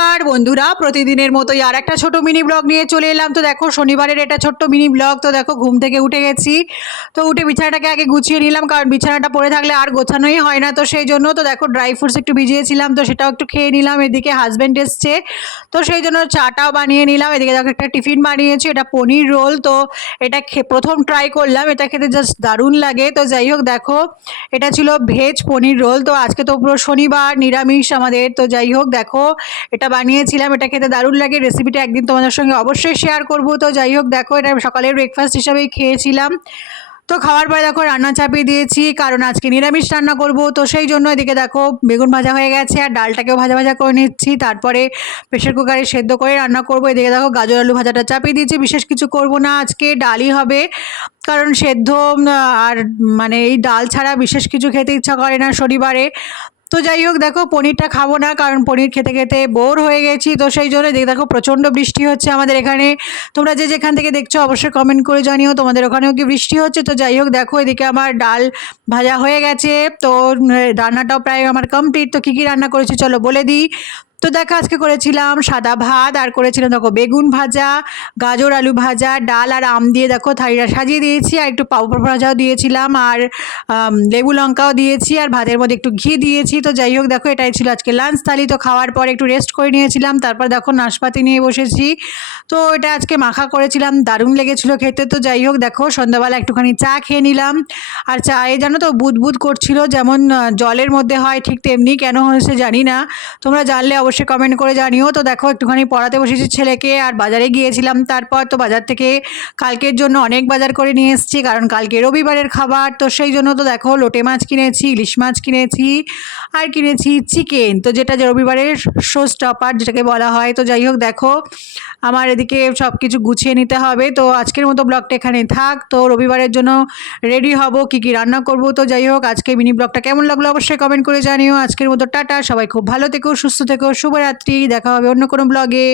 নমস্কার বন্ধুরা, প্রতিদিনের মতোই আর একটা ছোট মিনি ব্লগ নিয়ে চলে এলাম। তো দেখো, শনিবারের এটা ছোট্ট মিনি ব্লগ তো দেখো, ঘুম থেকে উঠে গেছি। তো উঠে বিছানাটাকে আগে গুছিয়ে নিলাম, কারণ বিছানাটা পড়ে থাকলে আর গোছানোই হয় না। তো সেই জন্য তো দেখো ড্রাই ফ্রুটস একটু ভিজিয়েছিলাম, তো সেটাও একটু খেয়ে নিলাম। এদিকে হাজব্যান্ড এসছে, তো সেই জন্য চাটাও বানিয়ে নিলাম। এদিকে দেখো, একটা টিফিন বানিয়েছি, এটা পনির রোল তো এটা প্রথম ট্রাই করলাম, এটা খেতে জাস্ট দারুণ লাগে। তো যাই হোক, দেখো, এটা ছিল ভেজ পনির রোল তো আজকে তো পুরো শনিবার, নিরামিষ আমাদের। তো যাই হোক, দেখো, এটা বানিয়েছিলাম, এটা খেতে দারুণ লাগে। রেসিপিটা একদিন তোমাদের সঙ্গে অবশ্যই শেয়ার করব। তো যাই হোক, দেখো, এটা সকালের ব্রেকফাস্ট হিসাবেই খেয়েছিলাম। তো খাওয়ার পরে দেখো, রান্না চাপিয়ে দিয়েছি, কারণ আজকে নিরামিষ রান্না করব। তো সেই জন্য এদিকে দেখো, বেগুন ভাজা হয়ে গেছে, আর ডালটাকেও ভাজা ভাজা করে নিচ্ছি। তারপরে প্রেশার কুকারে সেদ্ধ করে রান্না করব। এদিকে দেখো, গাজর, আলু ভাজাটা চাপিয়ে দিয়েছি, বিশেষ কিছু করব না। আজকে ডালই হবে, কারণ সেদ্ধ আর মানে এই ডাল ছাড়া বিশেষ কিছু খেতে ইচ্ছা করে না শনিবারে। তো যাই হোক, দেখো পনিরটা খাব না, কারণ পনির খেতে খেতে বোর হয়ে গেছি। তো সেই জন্য দেখে প্রচণ্ড বৃষ্টি হচ্ছে আমাদের এখানে। তোমরা যে যেখান থেকে দেখছ অবশ্যই কমেন্ট করে জানিও, তোমাদের ওখানেও কি বৃষ্টি হচ্ছে? তো যাই হোক, দেখো এদিকে আমার ডাল ভাজা হয়ে গেছে। তো রান্নাটাও প্রায় আমার কমপ্লিট তো কী কী রান্না করেছি চলো বলে দিই। তো দেখো আজকে করেছিলাম সাদা ভাত, আর করেছিলাম দেখো বেগুন ভাজা, গাজর, আলু ভাজা, ডাল আর আম দিয়ে দেখো থালিটা সাজিয়ে দিয়েছি, আর একটু পাপড় ভাজাও দিয়েছিলাম, আর লেবু লঙ্কাও দিয়েছি, আর ভাতের মধ্যে একটু ঘি দিয়েছি। তো যাই হোক দেখো এটাই ছিল আজকে লাঞ্চ থালি তো খাওয়ার পর একটু রেস্ট করে নিয়েছিলাম, তারপর দেখো নাশপাতি নিয়ে বসেছি। তো এটা আজকে মাখা করেছিলাম, দারুণ লেগেছিলো খেতে। তো যাই হোক দেখো সন্ধ্যাবেলা একটুখানি চা খেয়ে নিলাম। আর চায়ে জানো তো বুদ বুদ করছিল, যেমন জলের মধ্যে হয় ঠিক তেমনি, কেন হয়েছে জানি না। তোমরা জানলে অবশ্যই কমেন্ট করে জানিও। তো দেখো, একটুখানি পড়াতে বসেছি ছেলেকে, আর বাজারে গিয়েছিলাম তারপর। তো বাজার থেকে কালকের জন্য অনেক বাজার করে নিয়ে এসেছি, কারণ কালকে রবিবারের খাবার। তো সেই জন্য তো দেখো, লোটে মাছ কিনেছি, ইলিশ মাছ কিনেছি, আর কিনেছি চিকেন। তো যেটা যে রবিবারের শো স্টপার, যেটাকে বলা হয়। তো যাই হোক, দেখো, আমার এদিকে সব কিছু গুছিয়ে নিতে হবে। তো আজকের মতো ব্লগটা এখানে থাক। তো রবিবারের জন্য রেডি হব, কী কী রান্না করব। তো যাই হোক, আজকে মিনি ব্লগটা কেমন লাগল অবশ্যই কমেন্ট করে জানিও। আজকের মতো টাটা, সবাই খুব ভালো থেকো, সুস্থ থেকো শুভরাত্রি দেখা হবে অন্য কোনো ব্লগে